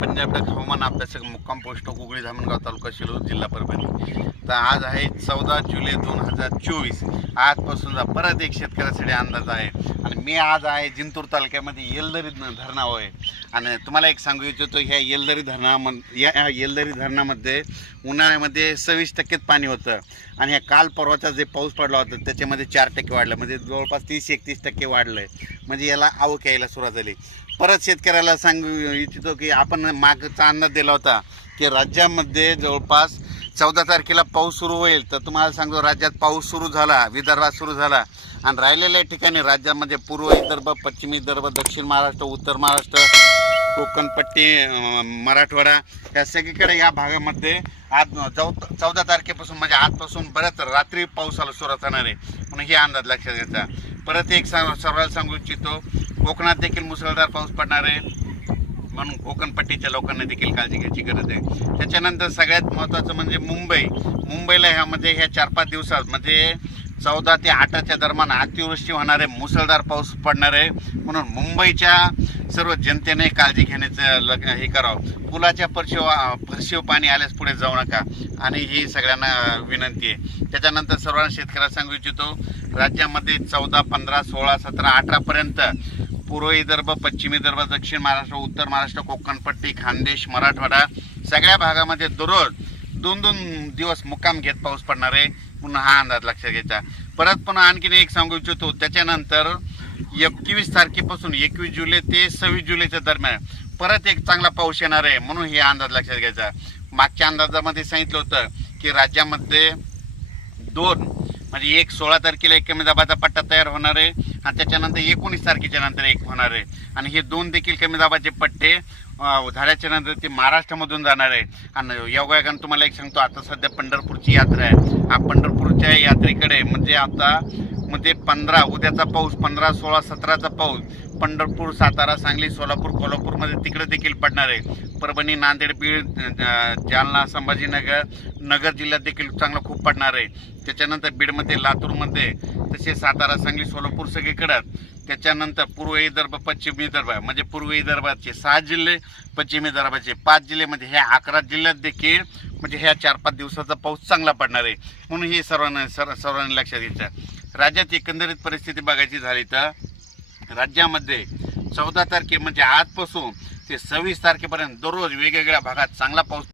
पंजाबडक हवामान अभ्यासक मुक्काम पोस्ट उगळी धामणगाव तालुका शिरूर जिल्हा परभणी. तर आज आहे चौदा जुलै दोन हजार चोवीस. आजपासूनचा परत एक शेतकऱ्यासाठी अंदाज आहे. आणि मी आज आहे जिंतूर तालुक्यामध्ये येलदरी धरणावर आहे आणि तुम्हाला एक सांगू इच्छितो ह्या येलदरी धरणाम या येलदरी धरणामध्ये उन्हाळ्यामध्ये सव्वीस टक्केच पाणी होतं. आणि ह्या काल परवाचा जे पाऊस पडला होता त्याच्यामध्ये चार टक्के वाढलं. म्हणजे जवळपास तीस एकतीस टक्के वाढलं आहे म्हणजे याला आवक यायला सुरुवात झाली. परत शेतकऱ्याला सांगू इच्छितो की आपण मागचा अंदाज दिला होता की राज्यामध्ये जवळपास चौदा तारखेला पाऊस सुरू होईल. तर तुम्हाला सांगतो राज्यात पाऊस सुरू झाला विदर्भात सुरू झाला. आणि राहिलेल्या ठिकाणी राज्यामध्ये पूर्व विदर्भ पश्चिम विदर्भ दक्षिण महाराष्ट्र उत्तर महाराष्ट्र कोकणपट्टी मराठवाडा या सगळीकडे या भागामध्ये आज चौ चौदा तारखेपासून म्हणजे आजपासून बऱ्याच रात्री पावसाला सुरुवात होणार आहे. म्हणून हे अंदाज लक्षात घ्यायचा परत एक सांग सर्वांना सांगू इच्छितो कोकणात देखील मुसळधार पाऊस पडणार आहे. म्हणून कोकणपट्टीच्या लोकांना देखील काळजी घ्यायची गरज आहे. त्याच्यानंतर सगळ्यात महत्त्वाचं म्हणजे मुंबई. मुंबईला ह्यामध्ये म्हणजे ह्या चार पाच दिवसात म्हणजे चौदा ते आठाच्या दरम्यान अतिवृष्टी होणार आहे मुसळधार पाऊस पडणार आहे म्हणून मुंबईच्या सर्व जनतेने काळजी घेण्याचं लग हे करावं. पुलाच्या परशिव फरशिव पाणी आल्यास पुढे जाऊ नका. आणि ही सगळ्यांना विनंती आहे. त्याच्यानंतर सर्वांना शेतकऱ्याला सांगू इच्छितो राज्यामध्ये चौदा पंधरा सोळा सतरा अठरापर्यंत पूर्व विदर्भ पश्चिम विदर्भ दक्षिण महाराष्ट्र उत्तर महाराष्ट्र कोकणपट्टी खानदेश मराठवाडा सगळ्या भागामध्ये दररोज दोन दोन दिवस मुक्काम घेत पाऊस पडणार आहे. म्हणून हा अंदाज लक्षात घ्यायचा. परत पुन्हा आणखीन एक सांगू इच्छितो. त्याच्यानंतर एकवीस तारखेपासून एकवीस जुलै ते सव्वीस जुलैच्या दरम्यान परत एक चांगला पाऊस येणार आहे म्हणून हे अंदाज लक्षात घ्यायचा. मागच्या अंदाजामध्ये सांगितलं होतं की राज्यामध्ये दोन म्हणजे एक सोळा तारखेला एक कमी दाबाचा पट्टा तयार होणार आहे. आणि त्याच्यानंतर एकोणीस तारखेच्या नंतर एक होणार आहे. आणि हे दोन देखील कमी दाबाचे पट्टे झाल्याच्यानंतर ते महाराष्ट्रामधून जाणार आहे. आणि योगायोगानं तुम्हाला एक सांगतो आता सध्या पंढरपूरची यात्रा आहे. हा पंढरपूरच्या यात्रेकडे म्हणजे आता मध्ये पंधरा उद्याचा पाऊस पंधरा सोळा सतराचा पाऊस. पंढरपूर सातारा सांगली सोलापूर कोल्हापूरमध्ये तिकडे देखील पडणार आहे. परभणी नांदेड बीड जालना संभाजीनगर नगर जिल्ह्यात देखील चांगलं खूप पडणार आहे. त्याच्यानंतर बीडमध्ये लातूरमध्ये तसे सातारा सांगली सोलापूर सगळीकडं. त्याच्यानंतर पूर्व विदर्भ पश्चिम विदर्भ म्हणजे पूर्व विदर्भाचे सहा जिल्हे पश्चिम विदर्भाचे पाच जिल्ह्यामध्ये म्हणजे हे ह्या अकरा जिल्ह्यात देखील म्हणजे ह्या चार पाच दिवसाचा पाऊस चांगला पडणार आहे. म्हणून हे सर्वांना सर्व सर्वांनी लक्षात घ्यायचं. राज्यात एकंदरीत परिस्थिती बघायची झाली तर राज्यामध्ये चौदा तारखे म्हणजे आजपासून ते सव्वीस तारखेपर्यंत दररोज वेगवेगळ्या भागात चांगला पाऊस